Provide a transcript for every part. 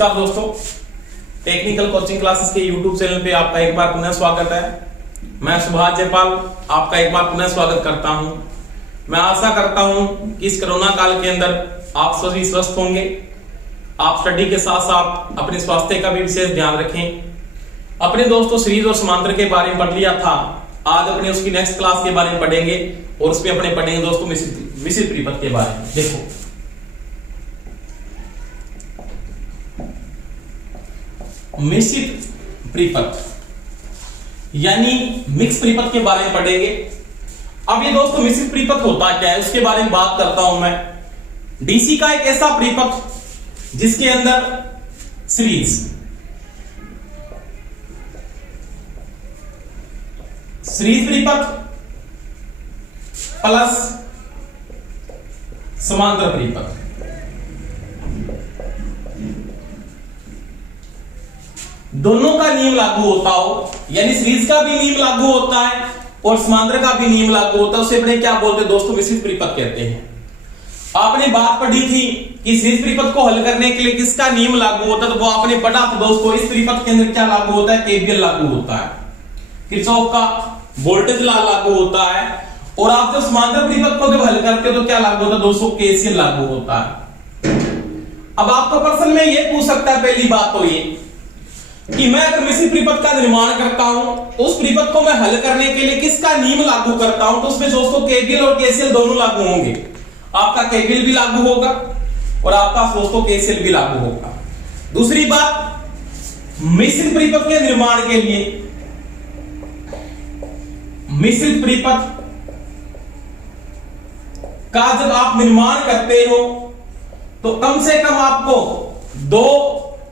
नमस्कार दोस्तों, technical coaching classes के YouTube चैनल पे आपका एक बार पुनः स्वागत है। मैं सुभाष जयपाल आपका एक बार पुनः स्वागत करता हूं। मैं आशा करता हूं कि इस कोरोना काल के अंदर आप सभी स्वस्थ होंगे। आप स्टडी के साथ साथ अपने स्वास्थ्य का भी विशेष ध्यान रखें। अपने दोस्तों सीरीज और समांतर के बारे में पढ़ लिया था, आज अपने उसकी नेक्स्ट क्लास के बारे में पढ़ेंगे और उसमें अपने पढ़ेंगे दोस्तों मिश्रित परिपथ के बारे में। देखो मिश्रित परिपथ यानी मिक्स परिपथ के बारे में पढ़ेंगे। अब ये दोस्तों मिश्रित परिपथ होता क्या है उसके बारे में बात करता हूं मैं। डीसी का एक ऐसा परिपथ जिसके अंदर सीरीज परिपथ प्लस समांतर परिपथ, दोनों का नियम लागू होता हो, यानी सीरीज का भी नियम लागू होता है और समांतर का भी नियम लागू होता है, उसे अपने क्या बोलते हैं दोस्तों, मिश्रित परिपथ कहते हैं। आपने बात पढ़ी थी कि सीरीज परिपथ को हल करने के लिए किसका नियम लागू होता है, तो वो आपने पढ़ा था दोस्तों। इस परिपथ के अंदर क्या लागू होता है, केवीएल लागू होता है, किरचॉफ का वोल्टेज लॉ लागू होता है। और आप जब समांतर परिपथ को जब हल करते हो तो क्या लागू होता है दोस्तों, केसीएल लागू होता है। अब आपका प्रश्न में ये पूछ सकता है, पहली बात तो ये कि मैं अगर मिश्रित परिपथ का निर्माण करता हूं तो उस परिपथ को मैं हल करने के लिए किसका नियम लागू करता हूं, तो उसमें दोस्तों केवीएल और केसीएल दोनों लागू होंगे। आपका केवीएल भी लागू होगा और आपका दोस्तों केसीएल भी लागू होगा। दूसरी बात, मिश्रित परिपथ के निर्माण के लिए मिश्रित परिपथ का जब आप निर्माण करते हो तो कम से कम आपको दो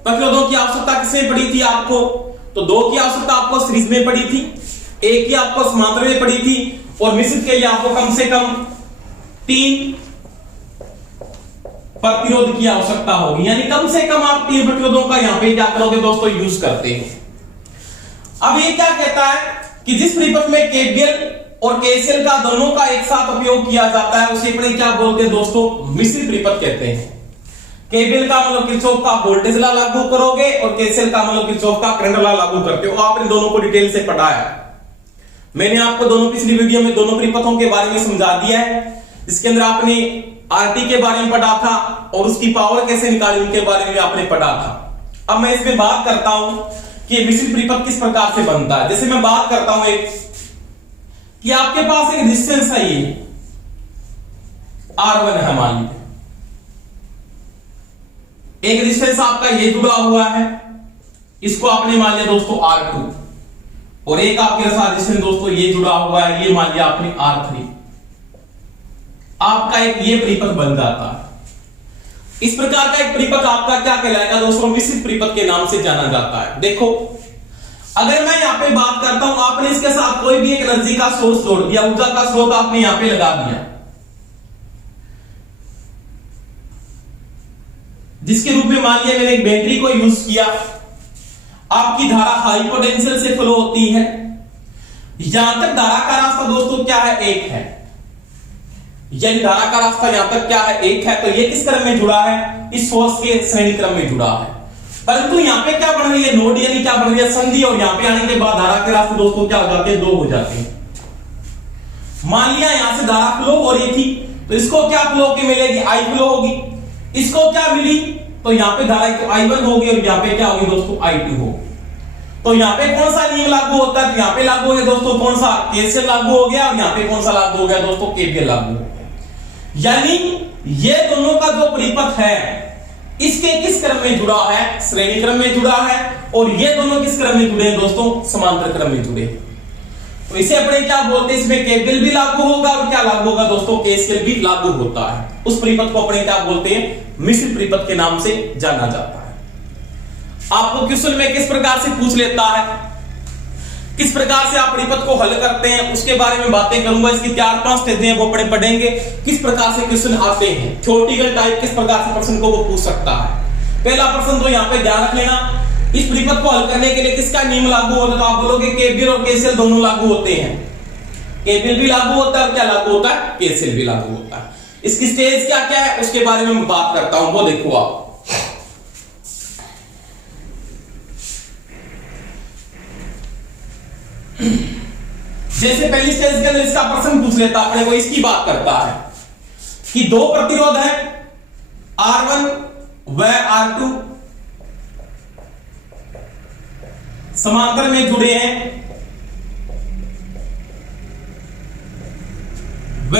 प्रतिरोधों की आवश्यकता किसमें पड़ी थी आपको, तो दो की आवश्यकता आपको सीरीज में पड़ी थी, एक की आपको समांतर में पड़ी थी, और मिश्रित के लिए आपको कम से कम 3 प्रतिरोध की आवश्यकता होगी। यानी कम से कम आप 3 प्रतिरोधों का यहां पे क्या करोगे दोस्तों, यूज करते हो। अब ये क्या कहता है कि जिस परिपथ में केवीएल और केसीएल का दोनों का एक साथ उपयोग किया जाता है उसे अपने क्या बोलते हैं दोस्तों, मिश्रित परिपथ कहते हैं। केवीएल का मतलब किरचॉफ का वोल्टेज लॉ लागू करोगे और केसीएल का मतलब किरचॉफ का करंट लॉ लागू करते हो। आपने दोनों को डिटेल से पढ़ा है, मैंने आपको दोनों पिछली वीडियो में दोनों परिपथों के बारे में समझा दिया है। इसके अंदर आपने आरटी के बारे में पढ़ा था और उसकी पावर कैसे निकाली उनके बारे में आपने पढ़ा था। अब मैं इसमें बात करता हूं कि मिश्रित परिपथ किस प्रकार से बनता है। जैसे मैं बात करता हूं एक कि आपके पास एक रेजिस्टेंस है, ये R1 है, मान लीजिए एक रेजिस्टेंस आपका ये जुड़ा हुआ है, इसको आपने मान लिया दोस्तों R2, और एक आपके साथ रेजिस्टेंस दोस्तों ये जुड़ा हुआ है, ये मान लिया आपने R3। आपका एक ये परिपथ बन जाता है। इस प्रकार का एक परिपथ आपका क्या कहलाएगा दोस्तों, मिश्रित परिपथ के नाम से जाना जाता है। देखो अगर मैं यहां पे बात करता हूं, आपने इसके साथ कोई भी एक एनर्जी का सोर्स जोड़ दिया, ऊर्जा का स्रोत आपने यहां पे लगा दिया, जिसके रूप में मान लिया मैंने एक बैटरी को यूज किया। आपकी धारा हाई पोटेंशियल से फ्लो होती है। यहां तक धारा का रास्ता दोस्तों क्या है, एक है, यानी धारा का रास्ता यहां तक क्या है, एक है। तो ये किस क्रम में जुड़ा है, इस सोर्स के श्रेणी क्रम में जुड़ा है। परंतु यहां पे क्या बन रही है, नोड, यानी क्या बन रही है, संधि, और यहां पे आने के बाद धारा के रास्ते दोस्तों क्या हो जाते हैं, 2 हो जाते हैं। मान लिया यहां से धारा फ्लो हो रही थी तो इसको क्या फ्लो की मिलेगी, आई फ्लो होगी। इसको क्या मिली, तो यहां पे धारा I1 होगी और यहां पे क्या होगी दोस्तों, I2 होगी। तो यहां पे कौन सा नियम लागू होता है, तो यहां पे लागू हो गया दोस्तों कौन सा, केसीएल लागू हो गया, और यहां पे कौन सा लागू हो गया दोस्तों, केवीएल लागू हो गया। यानी ये दोनों का जो परिपथ है इसके किस क्रम में जुड़ा है, श्रेणी क्रम में जुड़ा है, और ये दोनों किस क्रम में जुड़े हैं दोस्तों, समांतर क्रम में जुड़े। तो इसे अपने क्या बोलते हैं, इसमें केवीएल भी लागू होगा और क्या लागू होगा दोस्तों, केसीएल भी लागू होता है। उस परिपथ को अपने क्या बोलते हैं, मिश्रित परिपथ के नाम से जाना जाता है। आपको क्वेश्चन में किस प्रकार से पूछ लेता है, किस प्रकार से आप परिपथ को हल करते हैं उसके बारे में बातें करूंगा। इसकी 4-5 स्टेज हैं वो पढ़ेंगे, किस प्रकार से क्वेश्चन आते हैं, थ्योरेटिकल टाइप किस प्रकार से प्रश्न को वो पूछ सकता है। पहला प्रश्न तो यहां पे ध्यान रख लेना, इस परिपथ को हल करने के लिए किसका नियम लागू होता है, तो आप बोलोगे केवीएल और केसीएल दोनों लागू होते हैं। केवीएल भी लागू होता है और क्या लागू होता है, केसीएल भी लागू होता है। इसकी स्टेज क्या क्या है उसके बारे में मैं बात करता हूं, वो देखो आप। जैसे पहली स्टेज के अंदर इसका प्रश्न पूछ लेता अपने को, इसकी बात करता है कि दो प्रतिरोध है R1 व R2 समांतर में जुड़े हैं, व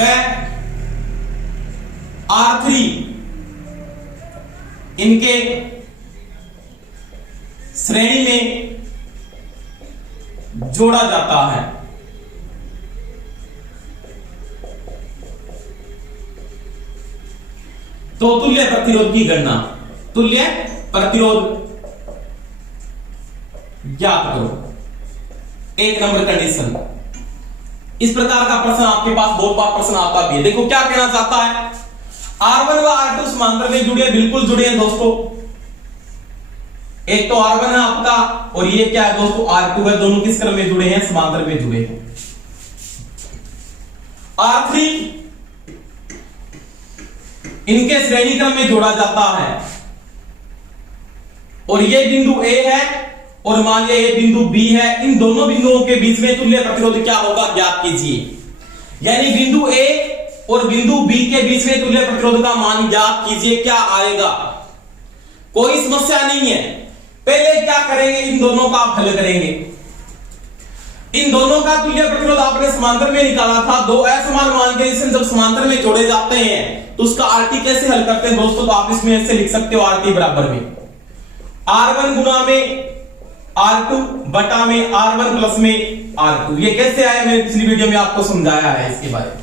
R3 इनके श्रेणी में जोड़ा जाता है। तो तुल्य प्रतिरोध की गणना, तुल्य प्रतिरोध ज्ञात करो, एक नंबर कंडीशन। इस प्रकार का प्रश्न आपके पास बहुत बार प्रश्न आता भी है। देखो क्या कहना चाहता है, R1 व R2 समांतर में जुड़े, बिल्कुल जुड़े हैं दोस्तों। एक तो R1 है आपका और ये क्या है दोस्तों R2 है, दोनों किस क्रम में जुड़े हैं, समांतर में जुड़े हैं। R3 इनके श्रेणी क्रम में जोड़ा जाता है और ये बिंदु A है और मान लिया ये बिंदु B है। इन दोनों बिंदुओं के बीच में तुल्य प्रतिरोध क्या होगा ज्ञात कीजिए। यानी बिंदु A और बिंदु B के बीच में तुल्य प्रतिरोध का मान ज्ञात कीजिए, क्या आएगा। कोई समस्या नहीं है। पहले क्या करेंगे, इन दोनों का आप हल करेंगे। इन दोनों का तुल्य प्रतिरोध आपने समांतर में निकाला था। दो असमान मान के जब समांतर में जोड़े जाते हैं तो उसका RT कैसे हल करते हैं दोस्तों, तो आप इसमें ऐसे लिख सकते हो RT बराबर में R1 गुना में R2 बटा में R1 प्लस में R2। ये कैसे आया, मैंने पिछली वीडियो में आपको समझाया है इसके बारे में।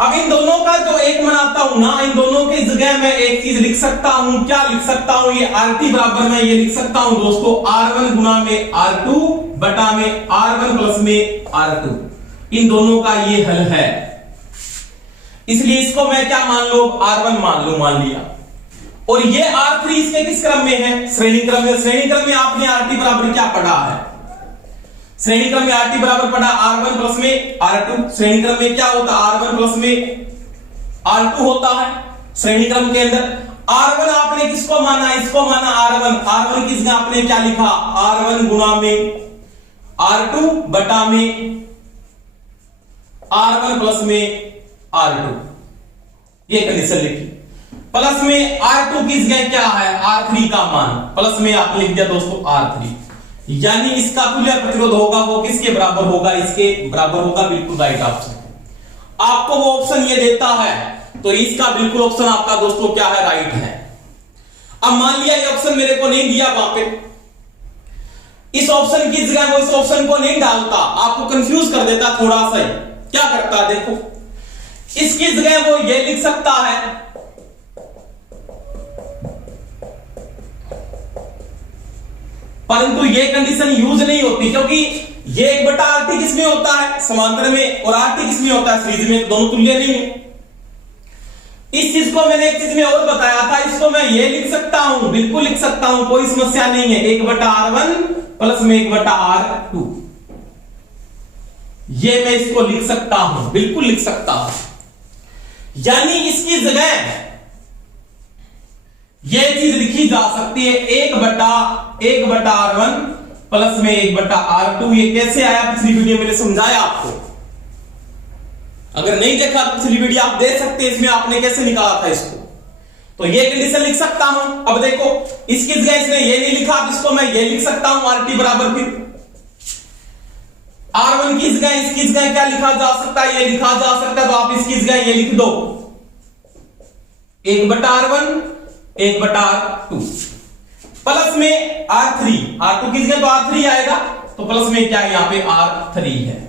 अब इन दोनों का जो एक बनाता हूं ना, इन दोनों की जगह मैं एक चीज लिख सकता हूं। क्या लिख सकता हूं, ये RT बराबर में ये लिख सकता हूं दोस्तों R1 गुना में R2 बटा में R1 प्लस में R2। इन दोनों का ये हल है, इसलिए इसको मैं क्या मान लो, R1 मान लिया। और ये R3 इसके किस क्रम में है, श्रेणी क्रम में। श्रेणी क्रम में आपने RT बराबर क्या पढ़ा है, श्रेणी क्रम में RT बराबर पढ़ा R1 प्लस में R2। श्रेणी क्रम में क्या होता है, R1 प्लस में R2 होता है श्रेणी क्रम के अंदर। R1 आपने किसको माना, इसको माना R1 की जगह आपने क्या लिखा, R1 गुना में R2 बटा में R1 प्लस में R2, ये कंडीशन लिखी। प्लस में R2 की जगह क्या है, R3 का मान, प्लस में आपने लिख दिया दोस्तों R3। यानी इसका तुल्य प्रतिरोध होगा वो किसके बराबर होगा, इसके बराबर होगा। बिल्कुल राइट ऑप्शन। आपको वो ऑप्शन ये देता है तो इसका बिल्कुल ऑप्शन आपका दोस्तों क्या है, राइट है। अब मान लिया ये ऑप्शन मेरे को नहीं दिया वहां पे, इस ऑप्शन की जगह वो इस ऑप्शन को नहीं डालता, आपको कंफ्यूज कर देता थोड़ा सा। क्या करता है देखो, इसकी जगह वो ये लिख सकता है परंतु ये कंडीशन यूज नहीं होती, क्योंकि ये 1/RT किसमें होता है, समांतर में, और RT किसमें होता है, सीरीज में। दोनों तुल्य नहीं है। इस चीज को मैंने एक चीज में और बताया था, इसको मैं ये लिख सकता हूं, बिल्कुल लिख सकता हूं, कोई समस्या नहीं है। 1/R1 प्लस में 1/R2, ये मैं इसको लिख सकता हूं, बिल्कुल लिख सकता हूं। यानी इसकी जगह ये चीज लिखी जा सकती है 1/R1 प्लस में 1/R2। ये कैसे आया, पिछली वीडियो मैंने समझाया आपको। अगर नहीं देखा तो पिछली वीडियो आप देख सकते हैं, इसमें आपने कैसे निकाला था इसको। तो ये कंडीशन लिख सकता हूं। अब देखो इसकी जगह इसने ये नहीं लिखा, तो इसको मैं ये लिख सकता हूं RT बराबर फिर R1 की जगह इसकी जगह क्या लिखा जा सकता है, ये लिखा जा सकता है। तो आप इसकी जगह ये लिख दो 1/R1 1/R2 प्लस में R2 की जगह तो R3 आएगा, तो प्लस में क्या है, यहां पे R3 है।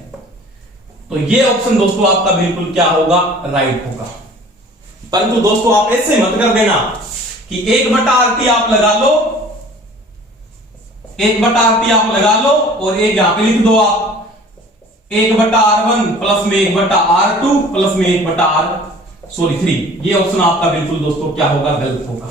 तो ये ऑप्शन दोस्तों आपका बिल्कुल क्या होगा, राइट होगा। परंतु दोस्तों आप ऐसे मत कर देना कि 1/RT आप लगा लो, 1/RT आप लगा लो और एक यहां पे लिख दो आप 1/R1 प्लस में 1/R2 प्लस में 1/3। ये ऑप्शन आपका बिल्कुल दोस्तों क्या होगा, गलत होगा।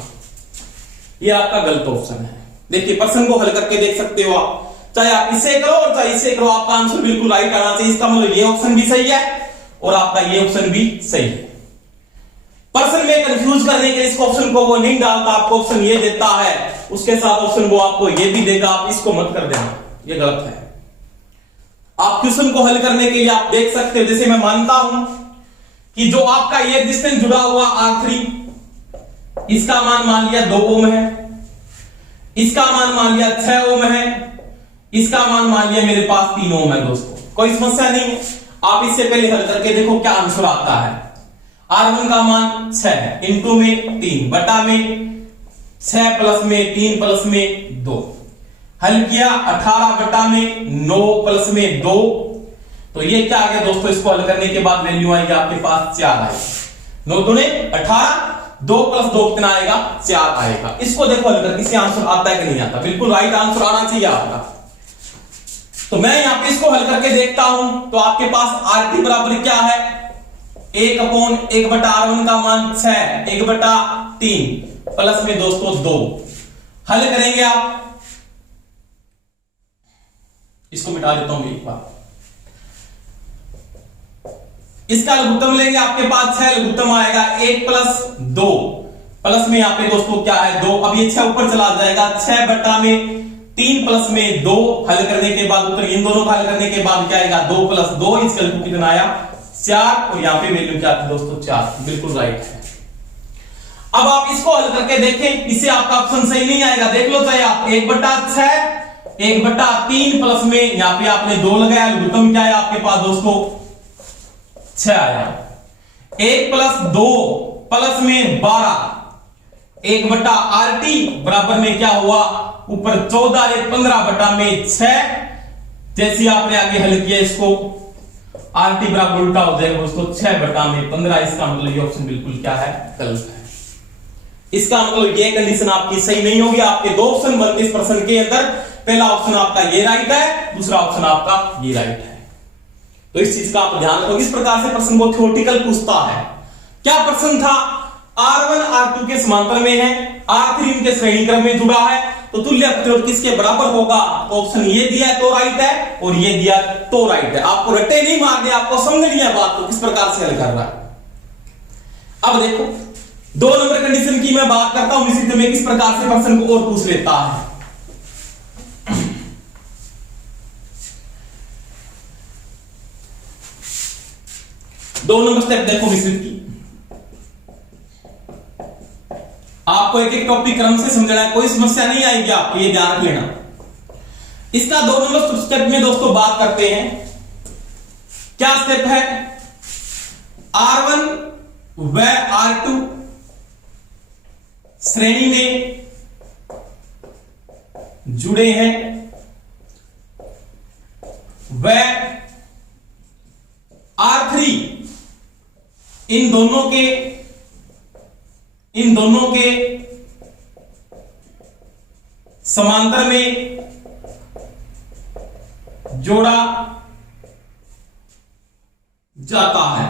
ये आपका गलत ऑप्शन है। देखिए प्रश्न को हल करके देख सकते हो आप, चाहे आप इसे करो और चाहे इसे करो, आपका आंसर बिल्कुल राइट आना चाहिए। इसका मतलब ये ऑप्शन भी सही है और आपका ये ऑप्शन भी सही है। पर्सन में कंफ्यूज करने के लिए इस ऑप्शन को वो नहीं डालता, आपको ऑप्शन ये देता है, उसके साथ ऑप्शन वो आपको ये भी देगा। आप इसको मत कर देना, ये गलत है। आप क्वेश्चन को हल करने के लिए आप देख सकते हो, जैसे मैं मानता हूं कि जो आपका ये डिस्टेंस जुड़ा हुआ R3, इसका मान लिया 2 ओम है, इसका मान लिया 6 ओम है, इसका मान लिया मेरे पास 3 ओम है। दोस्तों कोई समस्या नहीं है, आप इससे पहले हल करके देखो क्या आंसर आता है। R1 का मान 6 है, इंटू में 3 बटा में 6 प्लस में 3 प्लस में 2, हल किया 18 बटा में 9 प्लस में 2, तो ये क्या आ गया दोस्तों, इसको हल करने के बाद वैल्यू आएगी आपके पास 4 आएगी। 9 दूने 18, 2 प्लस 2 कितना आएगा, 4 आएगा। इसको देखो हल करके इससे आंसर आता है कि नहीं आता, बिल्कुल राइट आंसर आना चाहिए आपका। तो मैं यहां पे इसको हल करके देखता हूं, तो आपके पास RT बराबर क्या है, 1/1 बटा R1 का मान 6, 1/3 प्लस में दोस्तों 2, हल करेंगे आप, इसको मिटा देता हूं एक बार, इसका लघुत्तम लेंगे, आपके पास 6 लघुत्तम आएगा 1 प्लस 2 प्लस में यहां पे दोस्तों क्या है 2, अब ये 6 ऊपर चला जाएगा, 6 बटा में 3 प्लस में 2, हल करने के बाद उत्तर इन दोनों का हल करने के बाद क्या आएगा 2 प्लस 2, इसका लघुत्तम कितना आया 4, और यहां पे वैल्यू क्या थी दोस्तों 4, बिल्कुल राइट है। अब आप इसको हल करके देखें, इससे आपका ऑप्शन सही नहीं आएगा, देख लो चाहे आप 1/6 1/3 प्लस में यहां पे आपने 2 लगाया, लघुत्तम क्या है आपके पास दोस्तों 6 आया, 1 प्लस 2 प्लस में 12, 1/RT बराबर में क्या हुआ ऊपर 14, 15 बटा में 6, जैसे आपने आगे हल किया इसको RT बराबर उल्टा हो जाएगा दोस्तों 6 बटा में 15, इसका मतलब ये ऑप्शन बिल्कुल क्या है गलत है। इसका मतलब ये कंडीशन आपकी सही नहीं होगी, आपके 2 ऑप्शन बनते इस प्रश्न के अंदर, पहला ऑप्शन आपका ये राइट है, दूसरा ऑप्शन आपका ये राइट है। तो इस चीज का आप ध्यान रखो, इस प्रकार से प्रश्न को थ्योरेटिकल पूछता है। क्या प्रश्न था, R1 R2 के समांतर में है, R3 इनके श्रेणी क्रम में जुड़ा है, तो तुल्य प्रतिरोध किसके बराबर होगा, तो ऑप्शन ये दिया है तो राइट है, और ये दिया तो राइट है। आपको रट्टे नहीं मारने, आपको समझनी है बात को किस प्रकार से हल कर रहा है। अब देखो 2 नंबर कंडीशन की मैं बात करता हूं, इसी में किस प्रकार से प्रश्न को और पूछ लेता है। 2 नंबर स्टेप देखो मिश्रित की, आपको एक एक टॉपिक क्रम से समझना है, कोई समस्या नहीं आएगी आपको, ये ध्यान रख लेना। इसका 2 नंबर स्टेप में दोस्तों बात करते हैं, क्या स्टेप है, R1 व R2 श्रेणी में जुड़े हैं, व R3 इन दोनों के समांतर में जोड़ा जाता है,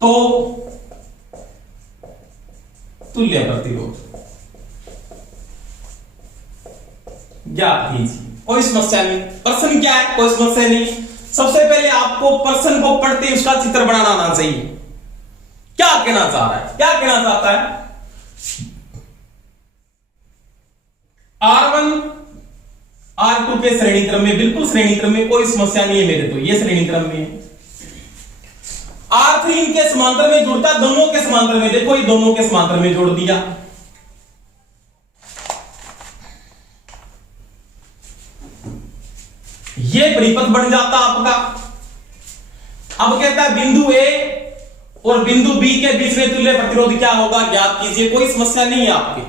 तो तुल्य प्रतिरोध ज्ञात कीजिए। कोई समस्या नहीं, प्रश्न क्या है, कोई समस्या नहीं। सबसे पहले आपको प्रश्न को पढ़ते उसका चित्र बनाना आना चाहिए, क्या कहना चाह रहा है, क्या कहना चाहता है। R1 R2 के श्रेणी क्रम में, बिल्कुल श्रेणी क्रम में, कोई समस्या नहीं है मेरे, तो ये श्रेणी क्रम में है। R3 इनके समांतर में जुड़ता, दोनों के समांतर में, देखो ये दोनों के समांतर में जोड़ दिया, ये परिपथ बन जाता आपका। अब कहता है बिंदु A और बिंदु B के बीच में तुल्य प्रतिरोध क्या होगा ज्ञात कीजिए। कोई समस्या नहीं है आपके,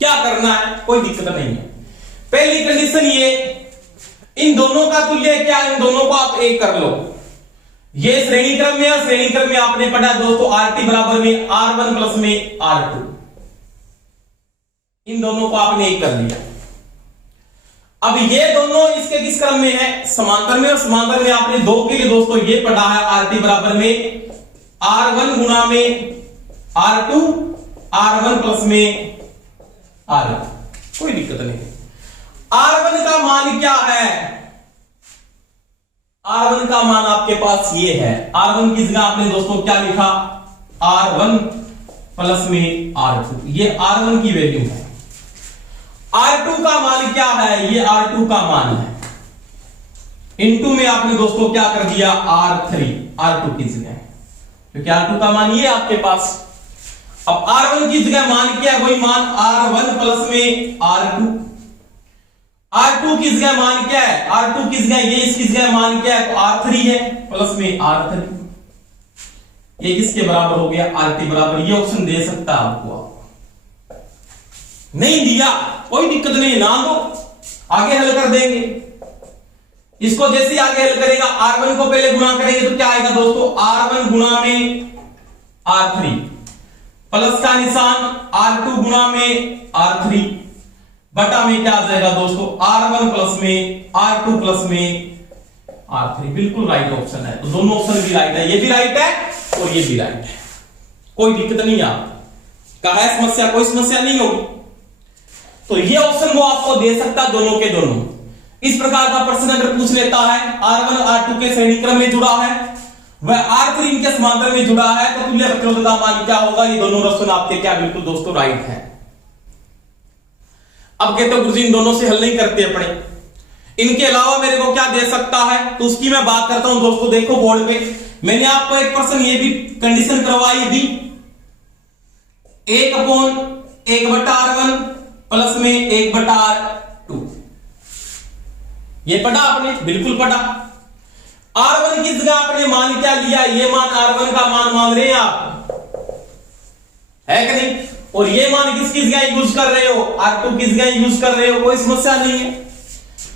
क्या करना है, कोई दिक्कत नहीं है। पहली कंडीशन ये, इन दोनों का तुल्य क्या, इन दोनों को आप एक कर लो। ये श्रेणी क्रम में, श्रेणी क्रम में आपने पढ़ा दोस्तों RT बराबर में R1 प्लस में R2, इन दोनों को आपने एक कर लिया। अब ये दोनों इसके किस क्रम में है, समांतर में, और समांतर में आपने 2 के लिए दोस्तों ये पढ़ा है RT बराबर में R1 गुना में R2, R1 प्लस में R1, कोई दिक्कत नहीं। R1 का मान क्या है, R1 का मान आपके पास ये है, R1 की जगह आपने दोस्तों क्या लिखा, R1 प्लस में R2, ये R1 की वैल्यू है। R2 का मान क्या है, ये R2 का मान है, इनटू में आपने दोस्तों क्या कर दिया R2 की जगह, क्योंकि R2 का मान ये आपके पास। अब R1 की जगह मान क्या है, वही मान R1 प्लस में R2 की जगह मान क्या है, R2 की जगह ये, इसकी जगह मान क्या है, तो R3 है प्लस में R3, ये किसके बराबर हो गया, RT बराबर। ये ऑप्शन दे सकता है आपको, नहीं दिया कोई दिक्कत नहीं, ना दो, आगे हल कर देंगे। इसको जैसे आगे हल करेगा, R1 को पहले गुणा करेंगे तो क्या आएगा दोस्तों, R1 गुणा में R3 प्लस का निशान R2 गुणा में R3 बटा में क्या आ जाएगा दोस्तों, R1 प्लस में R2 प्लस में R3। बिल्कुल राइट ऑप्शन है, तो दोनों ऑप्शन भी राइट है, ये भी राइट है और ये भी राइट है, कोई दिक्कत नहीं है। आपका है समस्या, कोई समस्या नहीं होगी। तो ये ऑप्शन वो आपको दे सकता है, दोनों के दोनों। इस प्रकार का प्रश्न अगर पूछ लेता है, R1 R2 के श्रेणी क्रम में जुड़ा है, वह R3 इनके समांतर में जुड़ा है, तो तुल्य प्रतिरोध का मान क्या होगा, ये दोनों ऑप्शन आपके क्या बिल्कुल दोस्तों राइट है। अब कहते हो गुरुजी इन दोनों से हल नहीं करते अपने, इनके अलावा मेरे को क्या दे सकता है, तो उसकी मैं बात करता हूं दोस्तों। देखो बोर्ड पे मैंने आपको एक प्रश्न ये भी कंडीशन करवाई थी, 1/1/R1 प्लस में 1/R2, ये पढ़ा आपने, बिल्कुल पढ़ा। R1 की जगह आपने मान क्या लिया, ये मान R1 का मान मान रहे हैं आप, है कि नहीं, और ये मान किसकी जगह यूज कर रहे हो, R2 की जगह यूज कर रहे हो, कोई समस्या नहीं है।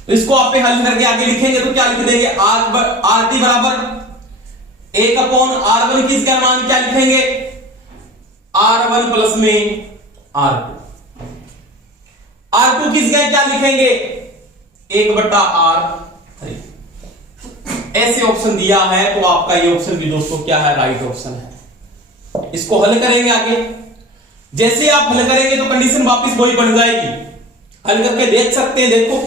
तो इसको आप हल करके आगे लिखेंगे तो क्या लिख देंगे, RT बराबर 1/R1 की जगह मान क्या लिखेंगे, R1 प्लस में R2, R2 की जगह क्या लिखेंगे, 1/R3। ऐसे ऑप्शन दिया है, तो आपका ये ऑप्शन भी दोस्तों क्या है, राइट ऑप्शन है। इसको हल करेंगे आगे, जैसे आप हल करेंगे तो कंडीशन वापस वही बन जाएगी, हल करके देख सकते हैं। देखो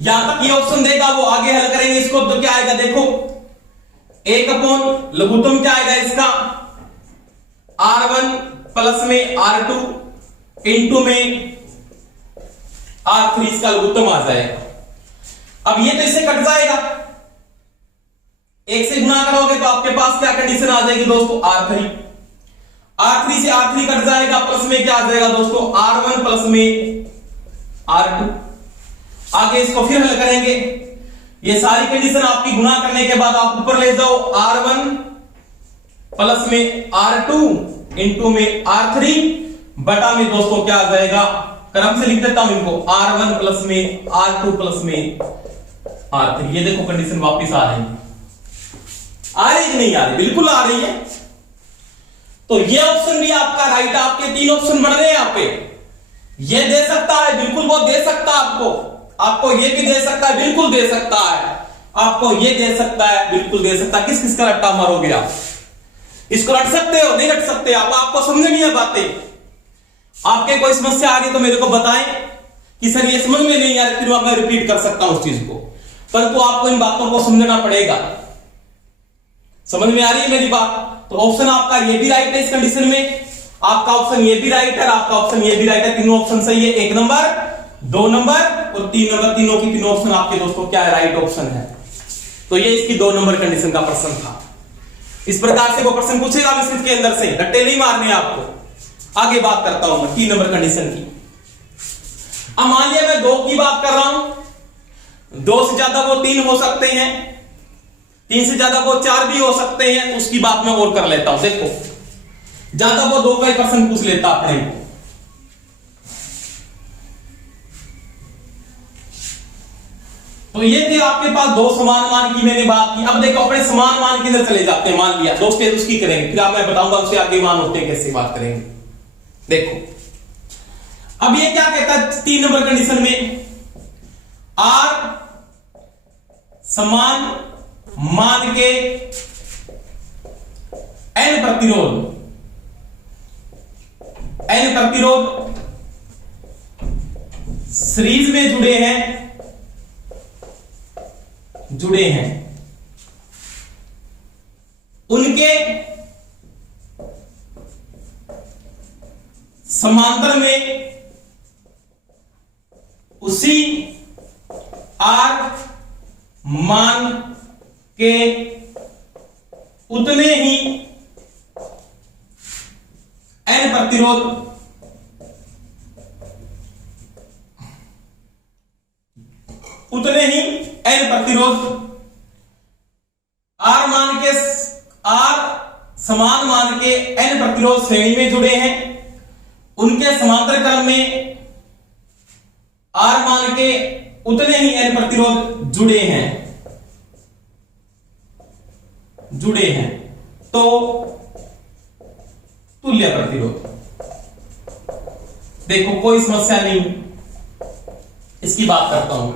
यहां तक ये ऑप्शन देगा, वो आगे हल करेंगे इसको तो क्या आएगा, देखो 1/ लघुत्तम क्या आएगा इसका, R1 प्लस में R2 इंटू में R3, इसका लघुत्तम आ जाएगा। अब ये तो इससे कट जाएगा, एक से गुणा करोगे तो आपके पास क्या कंडीशन आ जाएगी दोस्तों, R3 से R3 कट जाएगा, प्लस में क्या आ जाएगा दोस्तों, R1 प्लस में R2। आगे इसको फिर हल करेंगे, ये सारी कंडीशन आपकी गुणा करने के बाद आप ऊपर ले जाओ, R1 प्लस में R2 इंटू में R3 बटा में दोस्तों क्या आ जाएगा, क्रम से लिख देता हूं इनको, R1 प्लस में R2 प्लस में R3। ये देखो कंडीशन वापस आ रही है, आ रही कि नहीं आ रही, बिल्कुल आ रही है। तो ये ऑप्शन भी आपका राइट है, आपके 3 ऑप्शन बन रहे हैं यहाँ पे। ये दे सकता है, बिल्कुल वो दे सकता है आपको ये भी दे सकता है, बिल्कुल दे सकता है, आपको ये दे सकता है, बिल्कुल दे सकता है। किस किस का रट्टा मारोगे आप, इसको रट सकते हो, नहीं रट सकते आप, आपको समझ नहीं है बातें। आपके कोई समस्या आ गई तो मेरे को बताएं कि सर ये समझ में नहीं आ रही, फिर मैं रिपीट कर सकता हूं उस चीज को, परंतु आपको इन बातों को समझना पड़ेगा। समझ में आ रही है मेरी बात? तो ऑप्शन आपका ये भी राइट है इस कंडीशन में, आपका ऑप्शन ये भी राइट है, आपका ऑप्शन ये भी राइट है, तीनों ऑप्शन सही है। 1 नंबर, 2 नंबर और 3 नंबर, तीनों की तीनों ऑप्शन आपके दोस्तों क्या है, राइट ऑप्शन है। तो ये इसकी 2 नंबर कंडीशन का प्रश्न था। इस प्रकार से वो प्रश्न पूछेगा इसके अंदर से, रट्टे नहीं मारने आपको। आगे बात करता हूं मैं 3 नंबर कंडीशन की। अब मान लिया मैं 2 की बात कर रहा हूं, 2 से ज्यादा वो 3 हो सकते हैं, 3 से ज्यादा वो 4 भी हो सकते हैं, तो उसकी बात मैं और कर लेता हूं। देखो ज्यादा वो 2 का ही प्रश्न पूछ लेता अपने को। तो ये थे आपके पास 2 समान मान की मैंने बात की। अब देखो अपने समान मान के अंदर चले जाते हैं। मान लिया दोस्तों उसकी करेंगे, फिर आप मैं बताऊंगा उससे आगे मान होते हैं कैसे बात करेंगे। देखो अब ये क्या कहता है 3 नंबर कंडीशन में, R समान मान के n प्रतिरोध सीरीज में जुड़े हैं, उनके समांतर में आर मान के उतने ही एन प्रतिरोध आर समान मान के एन प्रतिरोध श्रेणी में जुड़े हैं, उनके समांतर क्रम में आर मान के उतने ही एन प्रतिरोध जुड़े हैं तो तुल्य प्रतिरोध। देखो कोई समस्या नहीं, इसकी बात करता हूं।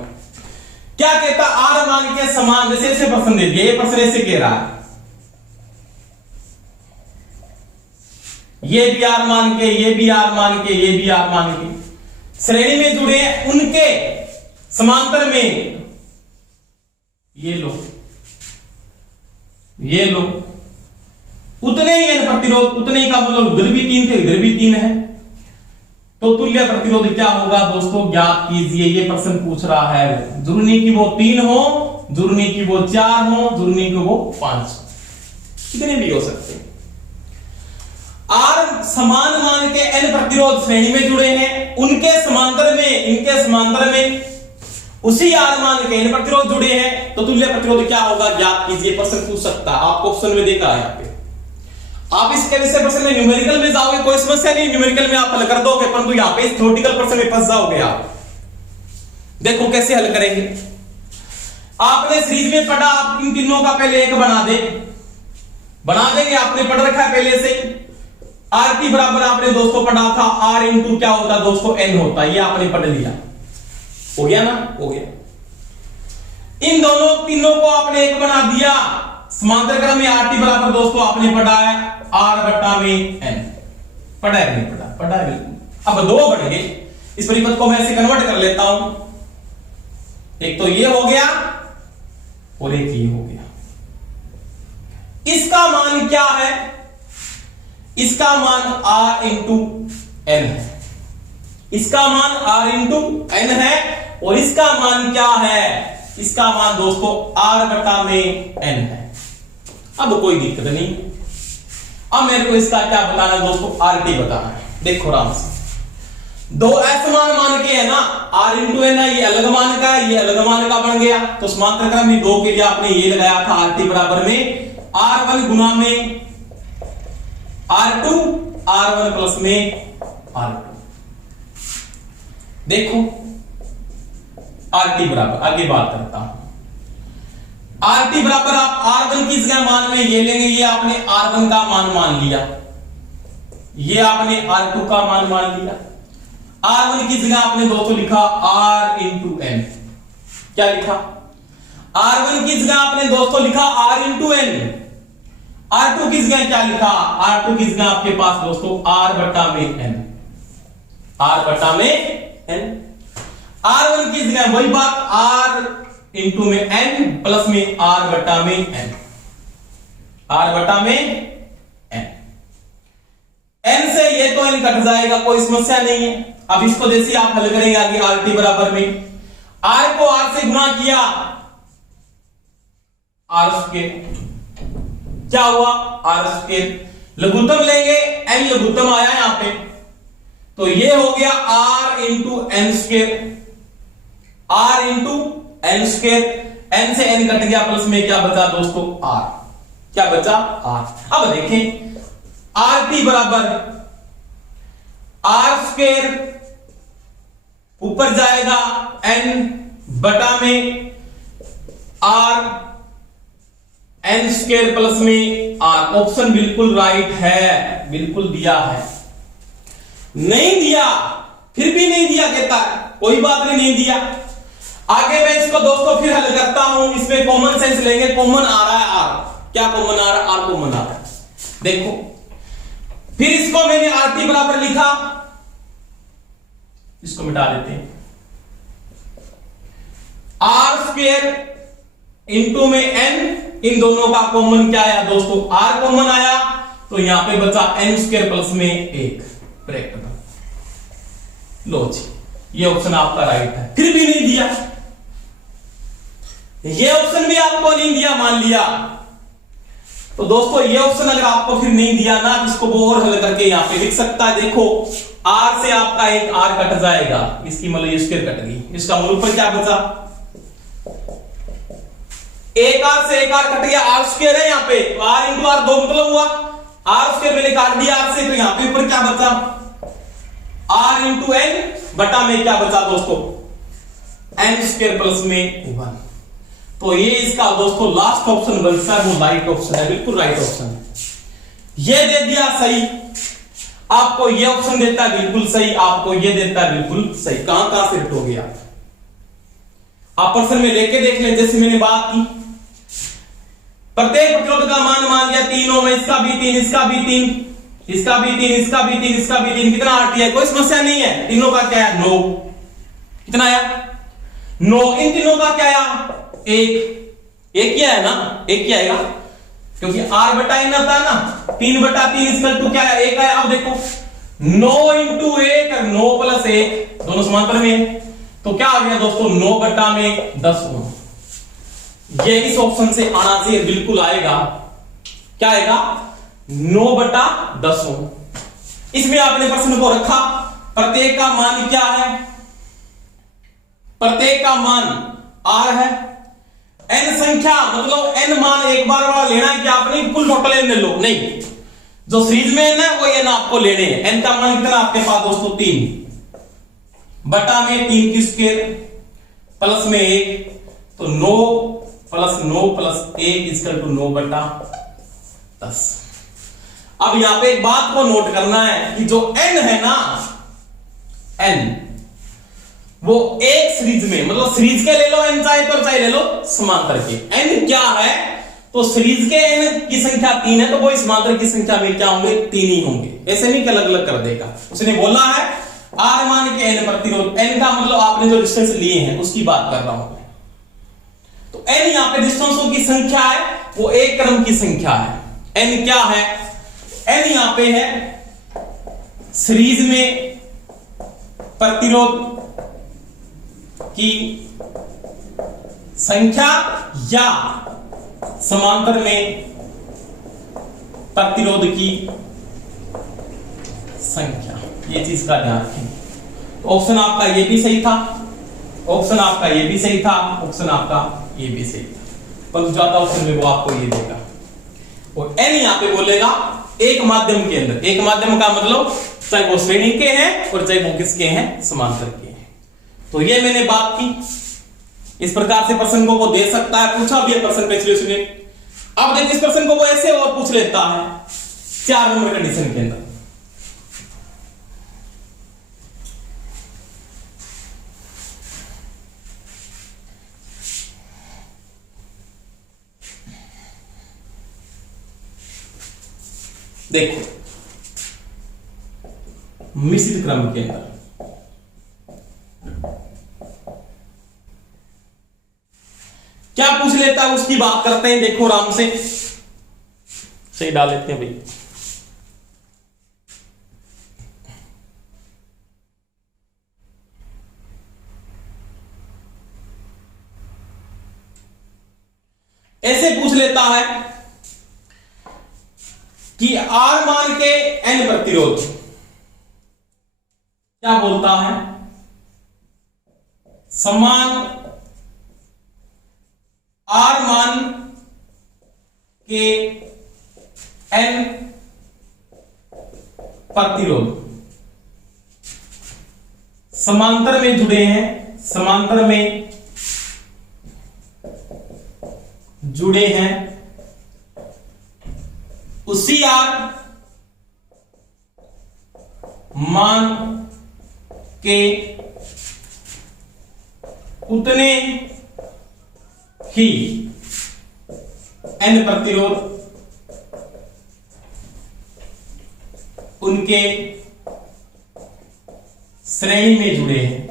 क्या कहता आर मान के समान, जैसे ऐसे प्रश्न दे दिया, ये प्रश्न ऐसे कह रहा है, ये भी आर मान के, ये भी आर मान के, ये भी आर मान के श्रेणी में जुड़े हैं, उनके समांतर में ये लो उतने ही एन प्रतिरोध, उतने ही का मतलब उधर भी 3 थे, इधर भी 3 है, तो तुल्य प्रतिरोध क्या होगा दोस्तों, ज्ञात कीजिए। ये प्रश्न पूछ रहा है, जरूरी नहीं कि वो 3 हो, जरूरी नहीं कि वो 4 हो, जरूरी नहीं कि वो 5, कितने भी हो सकते हैं। आर समान मान के एन प्रतिरोध श्रेणी में जुड़े हैं, इनके समांतर में उसी आर मान के एन प्रतिरोध जुड़े हैं, तो तुल्य प्रतिरोध क्या होगा, ज्ञात कीजिए। प्रश्न पूछ सकता है, आपको ऑप्शन में देखा है यहाँ पे। आप इसके विषय प्रश्न में न्यूमेरिकल में जाओगे, कोई समस्या नहीं, न्यूमेरिकल में आप हल कर दोगे, परंतु यहाँ पे थ्योरेटिकल प्रश्न में फंस जाओगे आप। देखो कैसे हल करेंगे। आपने सीरीज में पढ़ा, आप इन तीनों का पहले एक बना देंगे, आपने पढ़ रखा है पहले से। आर टी बराबर आपने दोस्तों पढ़ा था, आर इंटू क्या होता है दोस्तों, एन होता है, ये आपने पढ़ लिया, हो गया ना, हो गया। इन दोनों तीनों को आपने एक बना दिया, समांतर क्रम में आर टी बराबर दोस्तों आपने पढ़ा है आर बटा में एन, पढ़ा है नहीं पढ़ा, पढ़ा है बिल्कुल। अब 2 बन गए, इस परिपथ को मैं ऐसे कन्वर्ट कर लेता हूं, एक तो ये हो गया और एक ये हो गया। इसका मान क्या है, इसका मान r इंटू एन है, इसका मान r इंटू एन है, और इसका मान क्या है, इसका मान दोस्तों r बटा में n है। अब कोई दिक्कत नहीं, अब मेरे को इसका क्या बताना है दोस्तों, RT बताना है। देखो आराम से, 2 असमान मान के है ना, r इंटू एन है, ये अलग मान का है, ये अलग मान का बन गया, तो समांतर क्रम में 2 के लिए आपने ये लगाया था RT बराबर में R1 गुना में R2, R1 प्लस में R2। देखो RT बराबर, आगे बात करता हूं, RT बराबर आप R1 की जगह मान में ये लेंगे, ये आपने R1 का मान लिया, ये आपने R2 का मान लिया। R1 की जगह आपने दोस्तों लिखा R इंटू एन, क्या लिखा, R1 की जगह आपने दोस्तों लिखा R इंटू एन, R2 की जगह क्या लिखा, R2 की जगह आपके पास दोस्तों R बटा में n, R बटा में n। R1 की जगह वही बात, R इंटू में n प्लस में R बटा में n, R बटा में n। n से ये तो n कट जाएगा, कोई समस्या नहीं है। अब इसको जैसे आप हल करेंगे आगे, RT बराबर में R को R से गुणा किया, R स्क्वायर, क्या हुआ R स्क्वायर, लघुत्तम लेंगे, n लघुत्तम आया यहां पे, तो ये हो गया R into N square, R into N square, n से n कट गया, प्लस में क्या बचा दोस्तों R, क्या बचा R। अब देखें RT बराबर R स्क्वायर ऊपर जाएगा n बटा में R n स्क्वायर प्लस में R। ऑप्शन बिल्कुल राइट है, बिल्कुल दिया है। नहीं दिया, फिर भी नहीं दिया कहता है, कोई बात नहीं दिया। आगे मैं इसको दोस्तों फिर हल करता हूं, इसमें कॉमन सेंस लेंगे, कॉमन आ रहा है R, क्या कॉमन आ रहा है, R कॉमन आ रहा है। देखो फिर इसको मैंने RT बराबर लिखा, इसको मिटा देते हैं, R स्क्वायर इंटू में n, इन दोनों का कॉमन क्या आया दोस्तों, R कॉमन आया, तो यहां पे बचा n स्क्वायर प्लस में 1 ब्रैकेट में। लो जी, ये ऑप्शन आपका राइट है, फिर भी नहीं दिया, ये ऑप्शन भी आपको नहीं दिया मान लिया, तो दोस्तों ये ऑप्शन अगर आपको फिर नहीं दिया ना, इसको वो और हल करके यहां पे लिख सकता है। देखो r से आपका एक r कट जाएगा, इसकी मतलब स्क्वायर कट गई, इसका मूल पर क्या बचा, एक r से एक r कट गया, r स्क्वायर है यहाँ पे, r इंटू r दो मतलब हुआ, r स्क्वायर मैंने काट दिया r से, तो यहाँ पे ऊपर क्या बचा, r इंटू n बटा में क्या बचा दोस्तों, n स्क्वायर प्लस में 1। तो ये इसका दोस्तों लास्ट ऑप्शन बनता है, वो राइट ऑप्शन है, बिल्कुल राइट ऑप्शन है। ये दे दिया सही, आपको ये ऑप्शन देता है बिल्कुल सही, आपको ये देता है बिल्कुल सही। कहां से हिट हो गया आप प्रश्न में लेके देख लें। जैसे मैंने बात की, प्रत्येक प्रतिरोध का मान मान लिया 3 ओम, इसका भी 3, इसका भी 3, इसका भी 3, इसका भी 3, इसका भी 3, कितना आरटी है, कोई समस्या नहीं है। तीनों का क्या है 9, कितना आया 9, इन तीनों का क्या आया एक क्या है ना, एक क्या आएगा, क्योंकि r बटा n आता है ना, 3 बटा 3 इसका टू क्या है, एक आया। अब देखो 9 इंटू 1, 9 प्लस 1 दोनों समांतर में, तो क्या आ गया दोस्तों 9 बटा में 10 ओम। ये इस ऑप्शन से आना चाहिए, बिल्कुल आएगा, क्या आएगा 9 बटा 10 ओम। इसमें आपने प्रश्न को रखा, प्रत्येक का मान क्या है, प्रत्येक का मान r है, n संख्या मतलब n मान एक बार वाला लेना है कि आपने कुल टोटल n ले लो, नहीं, जो सीरीज में n है वो n आपको लेने हैं। n का मान कितना आपके पास दोस्तों 3 बटा में 3 की स्क्वायर प्लस में 1, तो 9 प्लस 9 प्लस 1 इक्वल टू 9 बटा 10। अब यहां पे एक बात को नोट करना है कि जो n है ना, n वो एक सीरीज में, मतलब सीरीज के ले लो n चाहे तो, चाहे ले लो समांतर के। n क्या है, तो सीरीज के n की संख्या 3 है, तो वो समांतर की संख्या में क्या होंगे 3 ही होंगे, ऐसे नहीं कि अलग अलग कर देगा। उसने बोला है r मान के n प्रतिरोध, n का मतलब आपने जो डिस्टेंस लिए हैं उसकी बात कर रहा हूं मैं, तो n यहां पे डिस्टेंसों की संख्या है, वो एक क्रम की संख्या है। n क्या है, n यहां पे है सीरीज में प्रतिरोध की संख्या या समांतर में प्रतिरोध की संख्या, ये चीज का ध्यान रखें। ऑप्शन आपका ये भी सही था, ऑप्शन आपका ये भी सही था, ऑप्शन आपका ये भी सही था, पर ज्यादा ऑप्शन में वो आपको ये देगा। और n यहां पे बोलेगा एक माध्यम के अंदर, एक माध्यम का मतलब चाहे वो श्रेणी के हैं और चाहे वो किसके हैं, समांतर के हैं। तो ये मैंने बात की, इस प्रकार से प्रश्न को वो दे सकता है, पूछा भी है प्रश्न पिछले सुने। अब देखिए इस प्रश्न को वो ऐसे और पूछ लेता है 4 नंबर कंडीशन के अंदर। देखो मिश्रित क्रम के अंदर क्या पूछ लेता है उसकी बात करते हैं। देखो आराम से सही डाल लेते हैं भाई। ऐसे पूछ लेता है कि R मान के N प्रतिरोध, क्या बोलता है, समान R मान के N प्रतिरोध समांतर में जुड़े हैं, समांतर में जुड़े हैं, उसी R मान के उतने ही N प्रतिरोध उनके श्रेणी में जुड़े हैं।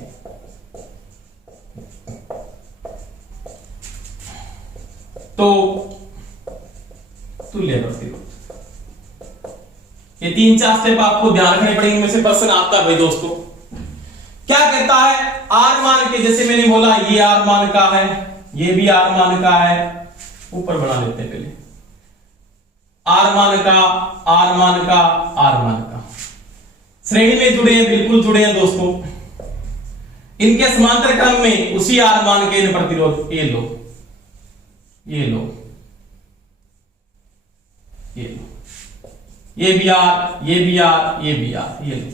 तो तुल्य प्रतिरोध, ये 3-4 स्टेप आपको ध्यान रखने पड़ेंगे। इनमें से प्रश्न आता है भाई दोस्तों, क्या कहता है, R मान के, जैसे मैंने बोला ये R मान का है, ये भी आर मान का है, ऊपर बना लेते हैं पहले, आर मान का, आर मान का, आर मान का, श्रेणी में जुड़े हैं, बिल्कुल जुड़े हैं दोस्तों। इनके समांतर क्रम में उसी आर मान के प्रतिरोध, ये लो, ये लो, ये लो, ये भी आर, ये भी आर, ये भी आर, ये लो,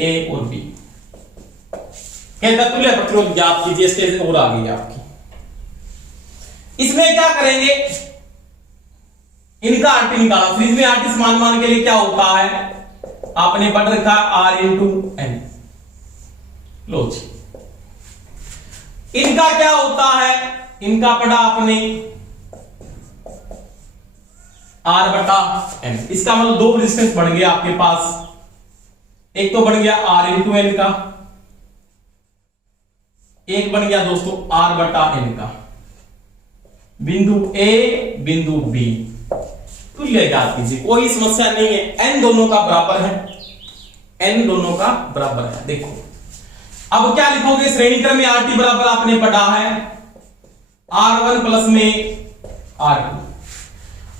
ए और बी कहता तुल्य प्रतिरोध ज्ञात कीजिए। इसके और आ गई आपकी। इसमें क्या करेंगे, इनका आरटी निकाला। सीरीज में आरटी समान मान के लिए क्या होता है, आपने पढ़ रखा आर इंटू एन। लो जी, इनका क्या होता है, इनका पढ़ा आपने आर बटा एन। इसका मतलब दो रेजिस्टेंस बन गया आपके पास, एक तो बन गया आर इंटू एन का, एक बन गया दोस्तों आर बटा एन का। बिंदु ए बिंदु बी तुल्य ज्ञात कीजिए, कोई समस्या नहीं है, एन दोनों का बराबर है, एन दोनों का बराबर है। देखो अब क्या लिखोगे, श्रेणी क्रम में आर टी बराबर आपने पढ़ा है R1 प्लस में R2।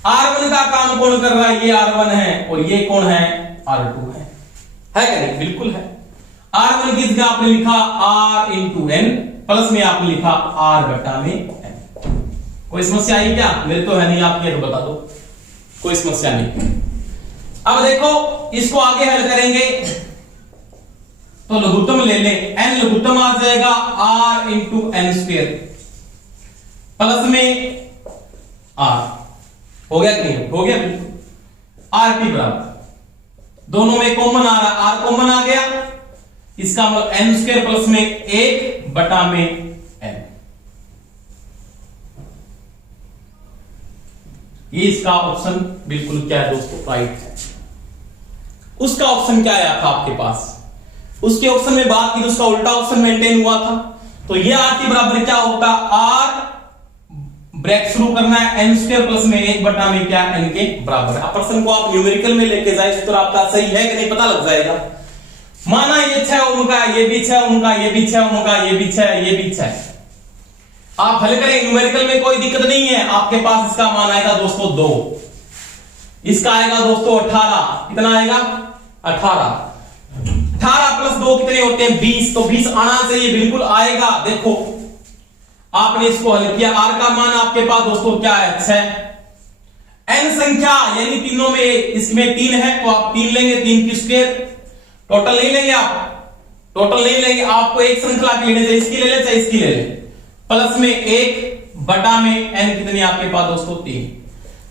R1 का काम कौन कर रहा है, ये R1 है, और ये कौन है, R2 है क्या नहीं, बिल्कुल है। R1 की जगह आपने लिखा R इंटू एन, प्लस में आपने लिखा R बटा में एन। कोई समस्या आई क्या, मेरे तो है नहीं, आपकी तो बता दो, कोई समस्या नहीं। अब देखो इसको आगे हल करेंगे तो लघुत्तम ले लें, एन लघुत्तम आ जाएगा R into N square plus में R। हो गया कि नहीं, हो गया, बिल्कुल। आर टी बराबर, दोनों में कॉमन आ रहा, आर कॉमन आ गया, इसका मतलब एन स्क्वायर प्लस में एक बटा में एन। ये इसका ऑप्शन बिल्कुल क्या है दोस्तों, राइट है। उसका ऑप्शन क्या आया था आपके पास, उसके ऑप्शन में बात की तो उसका उल्टा ऑप्शन मेंटेन हुआ था। तो ये आर टी बराबर क्या होता, आर ब्रेक शुरू करना है एन स्क्वायर प्लस में एक बटा में क्या, एन के बराबर है। प्रश्न को आप न्यूमेरिकल में लेके जाए, सूत्र आपका सही है कि नहीं पता लग जाएगा। माना ये 6 ओम का, ये भी 6 ओम का, ये भी 6 ओम का, ये भी 6, ये भी 6। आप हल करें, न्यूमेरिकल में कोई दिक्कत नहीं है। आपके पास इसका मान आएगा दोस्तों 2, इसका आएगा दोस्तों 18। कितना आएगा, 18। 18 प्लस 2 कितने होते हैं, 20। तो 20 आना चाहिए, बिल्कुल आएगा। देखो आपने इसको हल किया, आर का मान आपके पास दोस्तों क्या है, 6। एन संख्या यानी तीनों में, इसमें 3 है तो आप 3 लेंगे, 3 की स्क्वायर। टोटल नहीं लेंगे आप, टोटल नहीं लेंगे, आपको एक श्रृंखला की लेने चाहिए, इसकी ले ले चाहे इसकी ले ले, प्लस में 1 बटा में एन कितनी आपके पास दोस्तों, 3।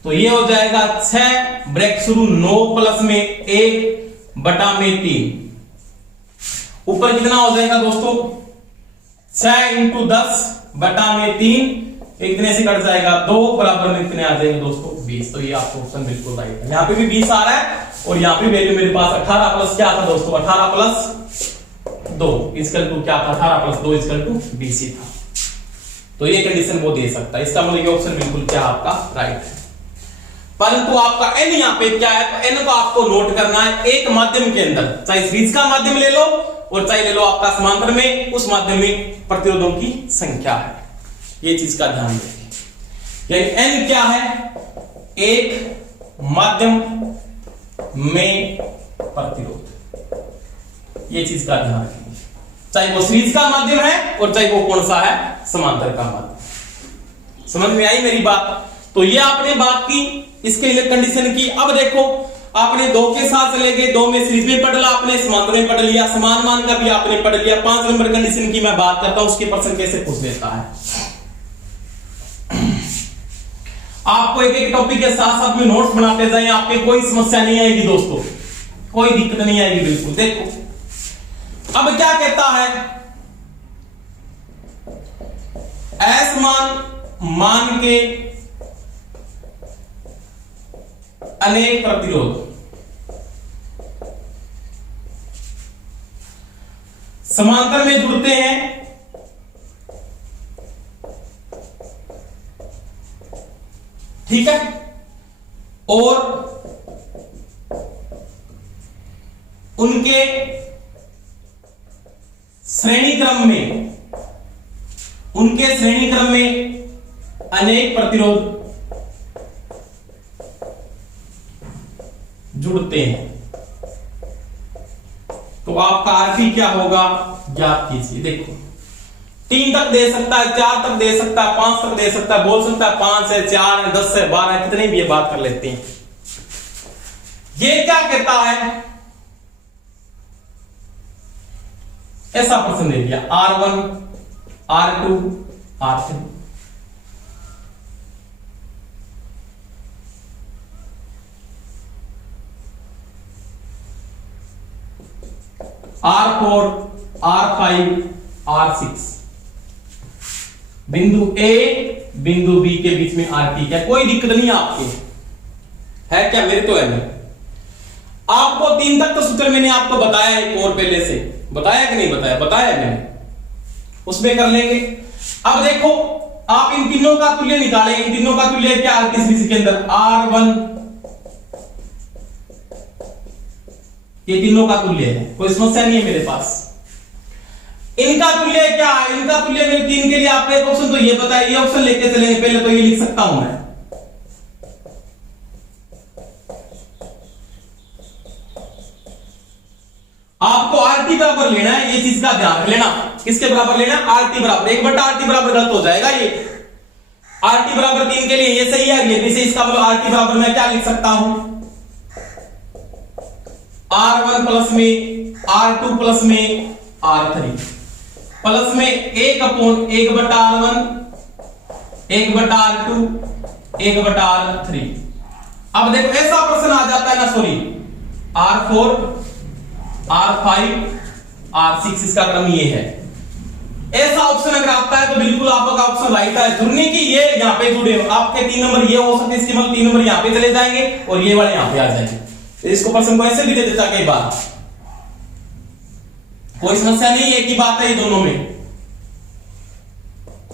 तो ये हो जाएगा 6 ब्रेक शुरू 9 प्लस में 1 बटा में 3। ऊपर कितना हो जाएगा दोस्तों, 6 इंटू 10 बटा में 3, इतने से कट जाएगा 2, बराबर में कितने आ जाएंगे दोस्तों, 20। तो ये आपका ऑप्शन बिल्कुल राइट है। यहां पे भी 20 आ रहा है और यहां पे वैल्यू मेरे पास 18 प्लस क्या था दोस्तों, 18 प्लस 2 इक्वल टू क्या था, 18 प्लस 2 इक्वल टू 20 ही था। तो ये कंडीशन वो दे सकता है, इसका मतलब ये ऑप्शन बिल्कुल क्या आपका राइट है। परंतु आपका एन यहां पे क्या है, तो एन को आपको नोट करना है एक माध्यम के अंदर, चाहे सीरीज का माध्यम ले लो और चाहे ले लो आपका समांतर में, उस माध्यम में प्रतिरोधों की संख्या है। ये चीज का ध्यान रखिए, यानी एन क्या है, एक माध्यम में प्रतिरोध। ये चीज का ध्यान रखिए, चाहे वो सीरीज का माध्यम है और चाहे वो कौन सा है, समांतर का माध्यम। समझ में आई मेरी बात। तो ये आपने बात की, इसके लिए कंडीशन की। अब देखो आपने 2 के साथ चले गए, 2 में सीरीज में पढ़ लिया आपने, समांतर में पढ़ लिया, समान मान का भी आपने पढ़ लिया। 5 नंबर कंडीशन की मैं बात करता हूं, उसके प्रश्न कैसे पूछ लेता है। आपको एक एक टॉपिक के साथ साथ में नोट्स बनाते जाएं, आपके कोई समस्या नहीं आएगी दोस्तों, कोई दिक्कत नहीं आएगी बिल्कुल। देखो अब क्या कहता है, असमान मान के अनेक प्रतिरोध समांतर में जुड़ते हैं, ठीक है, और उनके श्रेणी क्रम में उनके श्रेणी क्रम में अनेक प्रतिरोध जुड़ते हैं। तो आपका आरपी क्या होगा ज्ञात कीजिए। देखो 3 तक दे सकता है, 4 तक दे सकता है, 5 तक दे सकता है, बोल सकता है 5 है, 4 है, 10 है, 12 है, कितने भी ये बात कर लेते हैं। ये क्या कहता है, ऐसा प्रश्न दे दिया R1 R2 R3, R4 R5 R6, बिंदु A बिंदु B के बीच में RT क्या, कोई दिक्कत नहीं आपके, है क्या, मेरे तो है नहीं। आपको 3 तक तो सूत्र मैंने आपको बताया एक और पहले से, बताया कि नहीं बताया, बताया मैंने, उसमें कर लेंगे। अब देखो आप इन तीनों का तुल्य निकालें, इन तीनों का तुल्य क्या RT के अंदर R1, ये तीनों का तुल्य है, कोई समस्या नहीं है मेरे पास। इनका तुल्य क्या है, इनका तुल्य मेरे 3 के लिए आपको एक ऑप्शन तो ये बताया, ये ऑप्शन लेके चलेंगे, पहले तो ये लिख सकता हूं मैं, आपको RT बराबर लेना है, ये चीज का ध्यान रख लेना, किसके बराबर लेना है, RT बराबर 1/RT बराबर गलत हो जाएगा ये, RT बराबर 3 के लिए ये सही है, ये भी सही, इसका मतलब RT बराबर मैं क्या लिख सकता हूं, R1 प्लस में R2 प्लस में R3 प्लस में 1/1/R1 1/R2 1/R3। अब देखो ऐसा प्रश्न आ जाता है ना, सॉरी R4 R5 R6, इसका क्रम ये है, ऐसा ऑप्शन अगर आता है तो बिल्कुल आपका ऑप्शन राइट है। जुड़ने की ये यहां पे जुड़े आपके 3 नंबर ये हो सकते हैं, इसके मतलब 3 नंबर यहां पे चले जाएंगे और ये वाले यहां पे आ जाएंगे। इसको पर्सन को ऐसे भी दे देता कई बार, कोई समस्या नहीं है, एक ही बात है ये दोनों में।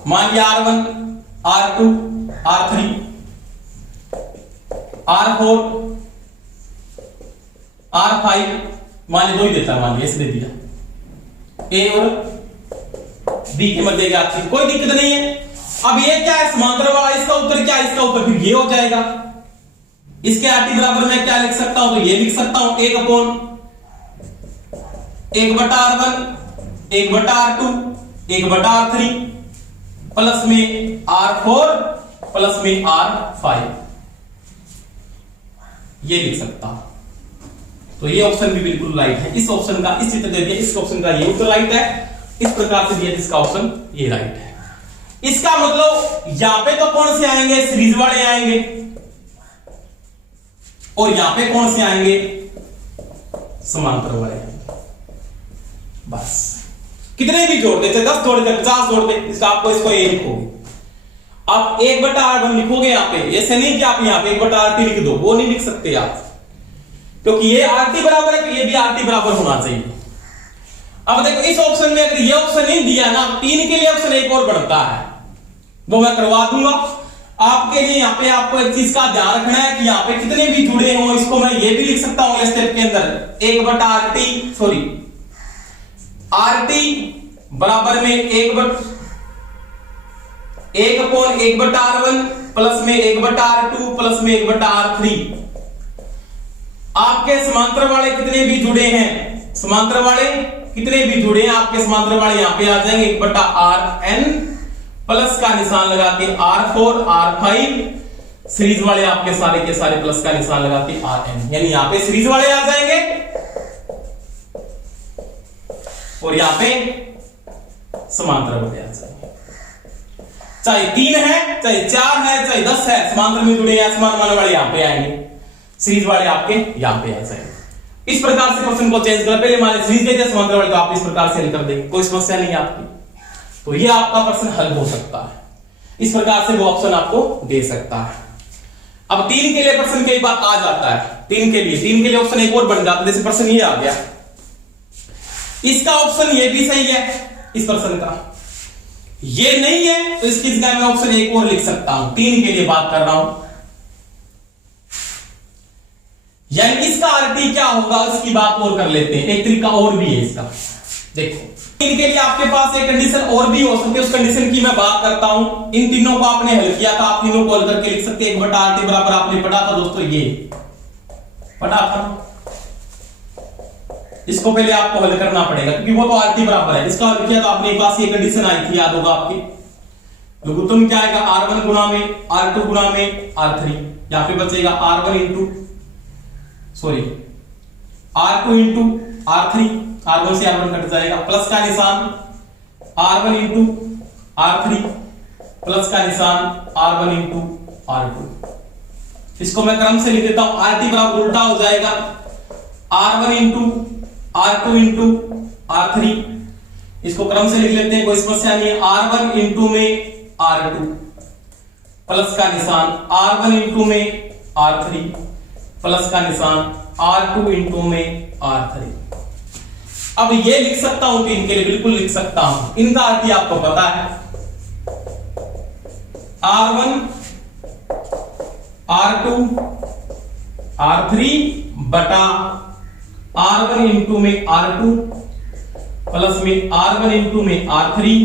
मान लिया R1 R2 R3 R4 R5, मान लिया 2 ही देता है, मान लिया ऐसे दे दिया, A और B के मध्य क्या चीज, कोई दिक्कत नहीं है। अब ये क्या है, समांतर वाला, इसका उत्तर क्या है, इसका उत्तर फिर ये हो जाएगा। इसके RT बराबर मैं क्या लिख सकता हूं, तो ये लिख सकता हूं 1/1/R1 1/R2 1/R3 प्लस में R4 प्लस में R5, ये लिख सकता हूं। तो ये ऑप्शन भी बिल्कुल राइट है, इस ऑप्शन का इस चित्र दे दिया, इस ऑप्शन का ये उत्तर राइट है, इस प्रकार से दिया जिसका ऑप्शन ये राइट है। इसका मतलब यहां पे तो कौन से आएंगे, सीरीज वाले आएंगे, और यहां पे कौन से आएंगे, समांतर वाले आएंगे। बस कितने भी जोड़ देते, 10 जोड़ दे, 50 जोड़ दे, इसका आपको इसको ये लिखोगे, आप 1/R1 लिखोगे यहां पे, ऐसे नहीं कि आप यहां पे 1/RT लिख दो, वो नहीं लिख सकते आप, क्योंकि ये RT बराबर है तो ये भी RT बराबर होना चाहिए। अब देखो इस ऑप्शन में अगर ये ऑप्शन नहीं दिया ना, 3 के लिए ऑप्शन एक और बढ़ता है, वो मैं करवा दूंगा आपके लिए। यहां पे आपको एक चीज का ध्यान रखना है कि यहां पे कितने भी जुड़े हो, इसको मैं ये भी लिख सकता हूं स्टेप के अंदर 1/RT, सॉरी RT बराबर में 1/1/R1 प्लस में 1/R2 प्लस में 1/R3। आपके समांतर वाले कितने भी जुड़े हैं, समांतर वाले कितने भी जुड़े हैं, आपके समांतर वाले यहां पे आ जाएंगे 1/RN प्लस का निशान लगा के R4 R5, सीरीज वाले आपके सारे के सारे प्लस का निशान लगा के RN, यानी यहां पे सीरीज वाले आ जाएंगे और यहां पे समांतर वाले आ जाएंगे। चाहे 3 है, चाहे 4 है, चाहे 10 है, समांतर में जुड़े हैं, समान मान वाले यहां पे आएंगे, सीरीज वाले आपके यहां पे आ जाएंगे। इस प्रकार से क्वेश्चन को चेंज कर, पहले मान सीरीज दे दिया, समांतर वाले तो आप इस प्रकार से हल कर देंगे, कोई समस्या नहीं है आपकी। तो ये आपका प्रश्न हल हो सकता है, इस प्रकार से वो ऑप्शन आपको दे सकता है। अब 3 के लिए प्रश्न कई बार आ जाता है, 3 के लिए ऑप्शन एक और बन जाता है, जैसे प्रश्न ये आ गया, इसका ऑप्शन ये भी सही है, इस प्रश्न का ये नहीं है तो इसकी जगह मैं ऑप्शन एक और लिख सकता हूं, 3 के लिए बात कर रहा हूं, यानी इसका RT क्या होगा इसकी बात और कर लेते हैं, एक तरीका और भी है इसका। देखो इनके लिए आपके पास एक कंडीशन और भी हो सकती है, उस कंडीशन की मैं बात करता हूं। इन तीनों को आपने हल किया था, आप तीनों को हल करके लिख सकते हैं 1/RT बराबर आपने पढ़ा था दोस्तों, ये पढ़ा था। इसको पहले आपको हल करना पड़ेगा क्योंकि वो तो RT बराबर है। इसका हल किया तो आपने पास ये कंडीशन आई थी, याद होगा आपके। लघुत्तम क्या आएगा, R1 गुना में R2 गुना में R3, यहां पे बचेगा R1 into R2 into R3, R1 से R1 कट जाएगा, प्लस का निशान R1 इंटू R3 प्लस का निशान R1 इंटू R2। इसको मैं क्रम से लिख देता हूं, RT बराबर उल्टा हो जाएगा R1 into R2 into R3। इसको क्रम से लिख लेते हैं, कोई समस्या नहीं है। R1 इंटू में R2 प्लस का निशान R1 इंटू में R3 प्लस का निशान R2 इंटू में R3। अब ये लिख सकता हूं कि इनके लिए बिल्कुल लिख सकता हूं, इनका अर्थ आपको पता है, R1 R2 R3 बटा R1 इंटू में R2 प्लस में R1 इंटू में R3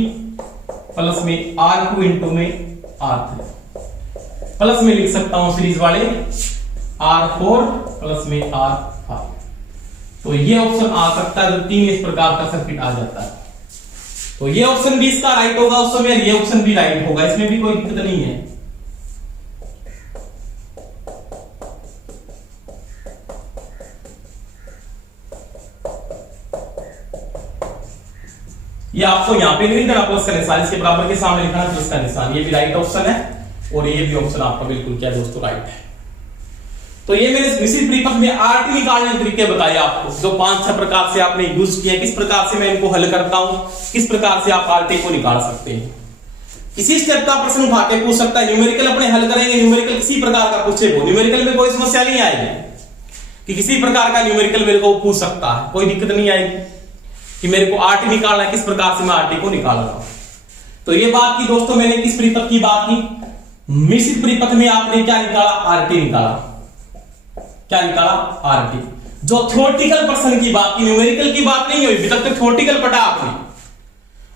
प्लस में R2 इंटू में R3, प्लस में लिख सकता हूं सीरीज वाले R4 प्लस में R5। तो ये ऑप्शन आ सकता है, जब 3 इस प्रकार का सर्किट आ जाता है तो ये ऑप्शन भी इसका राइट होगा उस समय, ये ऑप्शन भी राइट होगा, इसमें भी कोई दिक्कत नहीं है। ये आपको यहां पे नहीं देना प्लस का निशान, इसके बराबर के सामने लिखना प्लस का निशान, ये भी राइट ऑप्शन है और ये भी ऑप्शन आपका बिल्कुल क्या दोस्तों राइट है। तो ये मैंने मिश्रित परिपथ में RT निकालने के तरीके बताए आपको, जो 5-6 प्रकार से आपने यूज किया, किस प्रकार से मैं इनको हल करता हूं, किस प्रकार से आप RT को निकाल सकते हैं। किसी स्टेप का प्रश्न उठा के पूछ सकता है, न्यूमेरिकल अपने हल करेंगे, न्यूमेरिकल किसी प्रकार का पूछे वो, न्यूमेरिकल में कोई समस्या नहीं आएगी कि किसी प्रकार का न्यूमेरिकल मेरे को पूछ सकता है, कोई दिक्कत नहीं आएगी कि मेरे को RT निकालना है, किस प्रकार से मैं RT को निकाल रहा हूं। तो ये बात की दोस्तों मैंने किस परिपथ की बात की, मिश्रित परिपथ में आपने क्या निकाला, RT निकाला, क्या निकाला RT। जो थ्योरेटिकल प्रश्न की बात की, न्यूमेरिकल की बात नहीं हुई अभी तक, तो थ्योरेटिकल पढ़ा आपने।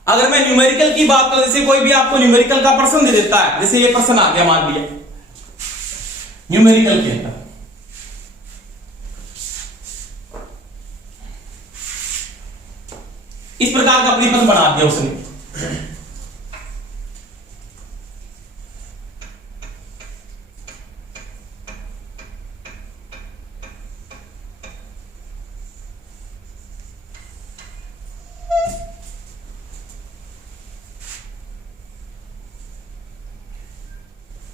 अगर मैं न्यूमेरिकल की बात करूं, जैसे कोई भी आपको न्यूमेरिकल का प्रश्न दे देता है, जैसे ये प्रश्न आ गया मान लिया न्यूमेरिकल के अंदर, इस प्रकार का परिपथ बना दिया उसने,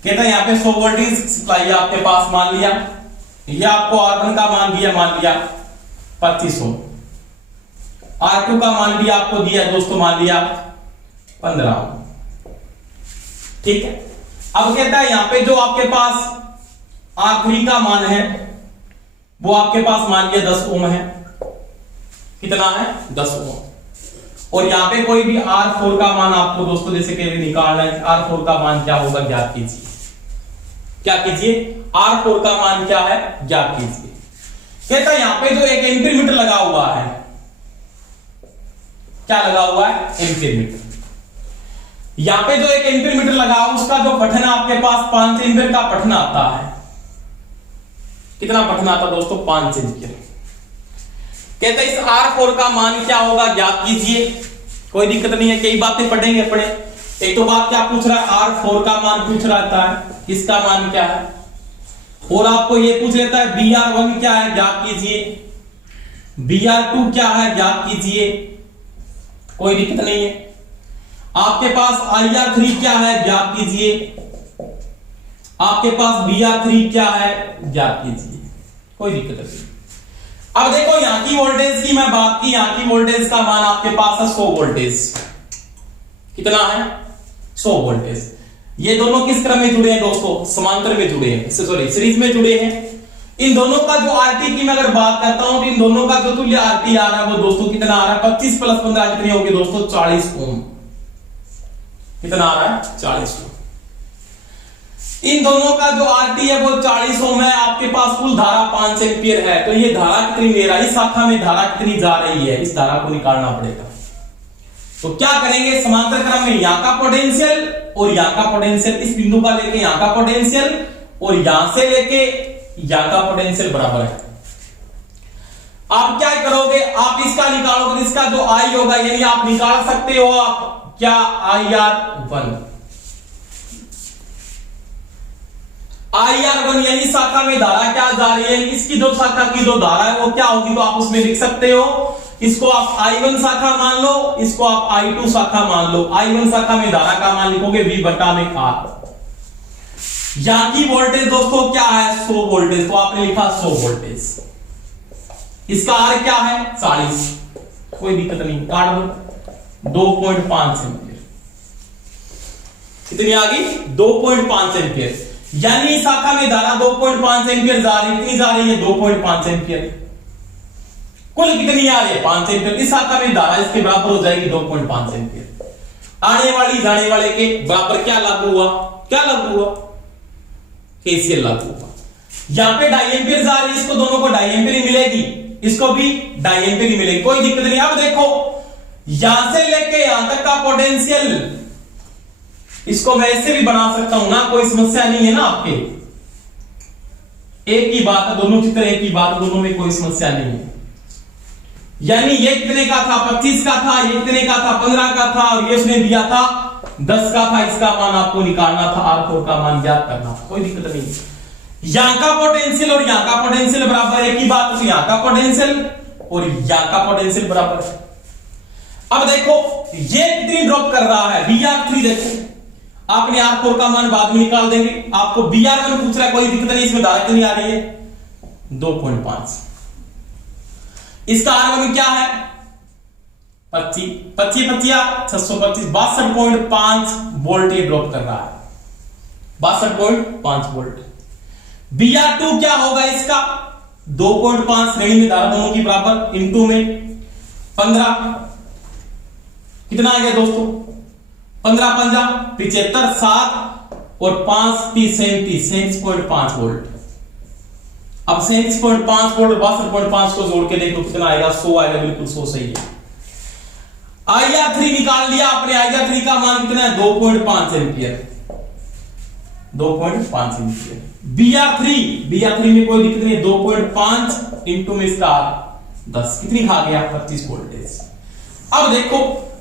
कहता है यहां पे 100 वोल्टेज सप्लाई आपके पास, मान लिया ये आपको R1 का मान दिया, मान लिया 2500, R2 का मान भी आपको दिया दोस्तों, मान लिया 15, ठीक है। अब कहता है यहां पे जो आपके पास R3 का मान है वो आपके पास मान लिया 10 ओम है, कितना है 10 ओम, और यहां पे कोई भी R4 का मान आपको दोस्तों जैसे कि निकालना है, R4 का मान क्या होगा ज्ञात कीजिए, क्या कीजिए, R4 का मान क्या है ज्ञात कीजिए। कहता है यहां पे जो एक एम्पीयर मीटर लगा हुआ है, क्या लगा हुआ है एम्पीयर मीटर, यहां पे जो एक एम्पीयर मीटर लगा हुआ उसका जो पठन आपके पास 5 एम्पीयर का पठन आता है, कितना पठन आता दोस्तों 5 एम्पीयर। कहता है इस R4 का मान क्या होगा ज्ञात कीजिए, कोई दिक्कत नहीं है, कई बातें पढ़ेंगे अपने। एक तो बात क्या पूछ रहा है, R4 का मान पूछ रहा है, इसका मान क्या है, और आपको ये पूछ लेता है BR1 क्या है ज्ञात कीजिए, BR2 क्या है ज्ञात कीजिए, कोई दिक्कत नहीं है। आपके पास IR3 क्या है ज्ञात कीजिए, आपके पास BR3 क्या है ज्ञात कीजिए, कोई दिक्कत नहीं। अब देखो यहां की वोल्टेज की मैं बात की, यहां की वोल्टेज का मान आपके पास है 100 वोल्टेज, कितना है 100 वोल्टेज। ये दोनों किस क्रम में जुड़े हैं दोस्तों, समांतर में जुड़े हैं, सॉरी सीरीज में जुड़े हैं। इन दोनों का जो RT की मैं अगर बात करता हूं तो इन दोनों का जो तुल्य RT आ रहा है वो दोस्तों कितना आ रहा है, 25 प्लस 15 कितनी होगी दोस्तों 40 ओम, कितना आ रहा है 40 ओम। इन दोनों का जो RT है वो 40 ओम है, आपके पास कुल धारा 5 एम्पीयर है, तो ये धारा कितनी ले रहा है, इस शाखा में धारा कितनी जा रही है, इस धारा को निकालना पड़ेगा। तो क्या करेंगे, समांतर क्रम में यहां का पोटेंशियल और यहां का पोटेंशियल, इस बिंदु का लेके यहां का पोटेंशियल और यहां से लेके यहां का पोटेंशियल बराबर है। आप क्या करोगे, आप इसका निकालोगे, इसका जो आई होगा, यानी आप निकाल सकते हो आप क्या, IR1 यानी शाखा में धारा क्या जा रही है, इसकी जो शाखा की जो धारा है वो क्या होगी, तो आप उसमें लिख सकते हो, इसको आप I1 शाखा मान लो, इसको आप I2 शाखा मान लो। I1 शाखा में धारा का मान लिखोगे V बटा में R। यहां की वोल्टेज दोस्तों क्या है, 100 वोल्टेज, तो आपने लिखा 100 वोल्टेज। इसका R क्या है 40, कोई दिक्कत नहीं, काट दो। 2.5 एम्पियर, कितनी आ गई 2.5 एम्पियर, यानी शाखा में धारा 2.5 एम्पियर जा रही है, कितनी जा रही है 2.5 एम्पियर, कुल कितनी आ रही है 5 एम्पियर। इस शाखा में धारा इसके बराबर हो जाएगी 2.5 एम्पियर। आने वाली जाने वाले के बराबर क्या लागू हुआ, क्या लागू हुआ, KCL लागू हुआ। यहां पे 2.5 एम्पियर जा रही है, इसको दोनों को 2.5 एम्पियर ही मिलेगी, इसको भी 2.5 एम्पियर ही मिलेगी, कोई दिक्कत नहीं। अब देखो यहां से लेके यहां तक का पोटेंशियल, इसको मैं ऐसे भी बना सकता हूं ना, कोई समस्या नहीं है ना, आपके एक ही बात है, दोनों चित्र एक ही बात है, दोनों में कोई समस्या नहीं है। यानी ये कितने का था 25 का था, ये कितने का था 15 का था, और ये उसने दिया था 10 का था। इसका मान आपको निकालना था, R4 का मान ज्ञात करना था, कोई दिक्कत नहीं। यहां का पोटेंशियल और यहां का पोटेंशियल बराबर है, एक ही बात, तो यहां का पोटेंशियल और यहां का पोटेंशियल बराबर है। अब देखो ये कितनी ड्रॉप कर रहा है, VR3 देखो, आपने R4 का मान बाद में निकाल देंगे, आपको BR1 पूछ रहा है, कोई दिक्कत नहीं, इसमें धारा कितनी आ रही है 2.5। इसका R1 क्या है 25, 625, 62.5 वोल्ट ये ड्रॉप कर रहा है, 62.5 वोल्ट। BR2 क्या होगा इसका 2.5, श्रेणी में धारा दोनों की बराबर, इनटू में 15, कितना आ गया दोस्तों 15 पंजा 75, 7 और 5 30 37.5 वोल्ट। अब 37.5 वोल्ट 62.5 को जोड़ के देखो कितना आएगा, 100 आएगा, बिल्कुल 100 सही है। IR3 निकाल लिया आपने, IR3 का मान कितना है 2.5 एम्पियर, 2.5 एम्पियर। BR3 में कोई दिक्कत नहीं, 2.5 इंटू में इसका 10, कितनी खा गया 25 वोल्टेज। अब देखो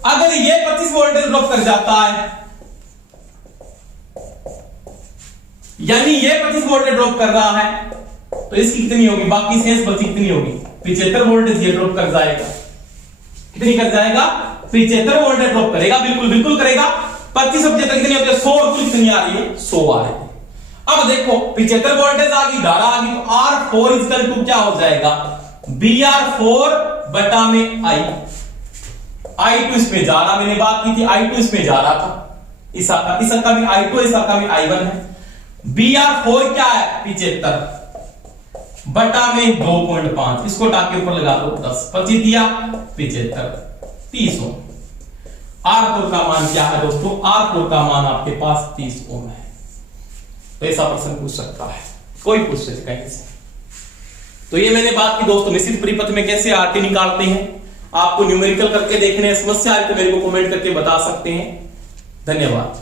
अगर ये 25 वोल्टेज ड्रॉप कर जाता है, यानी ये 25 वोल्टेज ड्रॉप कर रहा है, तो इसकी कितनी होगी, बाकी शेष बची कितनी होगी 75 वोल्टेज ये ड्रॉप कर जाएगा, कितनी कर जाएगा 75 वोल्टेज ड्रॉप करेगा, बिल्कुल बिल्कुल करेगा। 25 और 75 कितनी होती है 100, और कुल कितनी आ रही है 100 आ रही है। अब देखो 75 वोल्टेज आ गई, धारा आ गई, तो R4 इक्वल टू क्या हो जाएगा BR4 बटा में I2 इसमें जा रहा, मैंने बात की थी I2 इसमें जा रहा था, इस शाखा में I2, इस शाखा में I1 है। BR4 क्या है 75 बटा में 2.5, इसको टाके ऊपर लगा दो 10, 25 दिया 75, 30 ओम। R4 का मान क्या है दोस्तों, R4 का मान आपके पास 30 ओम है। तो ऐसा प्रश्न पूछ सकता है, कोई पूछ सकता है कहीं से। तो ये मैंने बात की दोस्तों, निश्चित परिपथ में कैसे RT निकालते हैं, आपको न्यूमेरिकल करके देखने समस्या है तो मेरे को कमेंट करके बता सकते हैं। धन्यवाद।